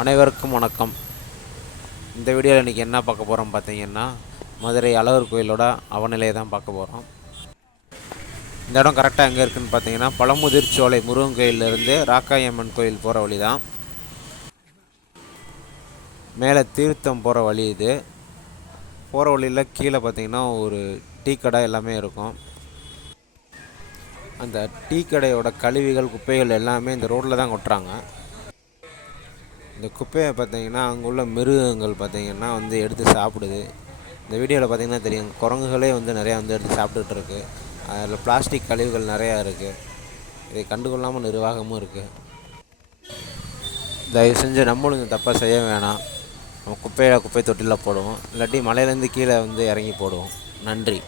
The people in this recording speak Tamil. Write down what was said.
அனைவருக்கும் வணக்கம். இந்த வீடியோவில் இன்றைக்கி என்ன பார்க்க போகிறோம் பார்த்தீங்கன்னா மதுரை அழகர் கோயிலோட அவநிலையை தான் பார்க்க போகிறோம் இந்த இடம் கரெக்டாக எங்கே இருக்குதுன்னு பார்த்தீங்கன்னா பழமுதிர் சோலை முருகன் கோயிலிருந்து ராக்காயம்மன் கோயில் போகிற வழி தான் மேலே தீர்த்தம் போகிற வழி இது. போகிற வழியில் கீழே பார்த்தீங்கன்னா ஒரு டீ கடை எல்லாமே இருக்கும். அந்த டீ கடையோட கழிவுகள் குப்பைகள் எல்லாமே இந்த ரோட்டில் தான் கொட்டுறாங்க. இந்த குப்பையை பார்த்தீங்கன்னா அங்கே உள்ள மிருகங்கள் பார்த்தீங்கன்னா வந்து எடுத்து சாப்பிடுது. இந்த வீடியோவில் பார்த்திங்கன்னா தெரியும். குரங்குகளே வந்து நிறையா வந்து எடுத்து சாப்பிட்டுட்டு இருக்குது அதில் பிளாஸ்டிக் கழிவுகள் நிறையா இருக்குது இதை கண்டுகொள்ளாமல் நிர்வாகமும் இருக்குது தயவு செஞ்சு நம்மளும் இந்த தப்பாக செய்ய வேணாம். நம்ம குப்பையை குப்பை தொட்டியில் போடுவோம். இல்லாட்டி மலையிலேருந்து கீழே வந்து இறங்கி போடுவோம். நன்றி.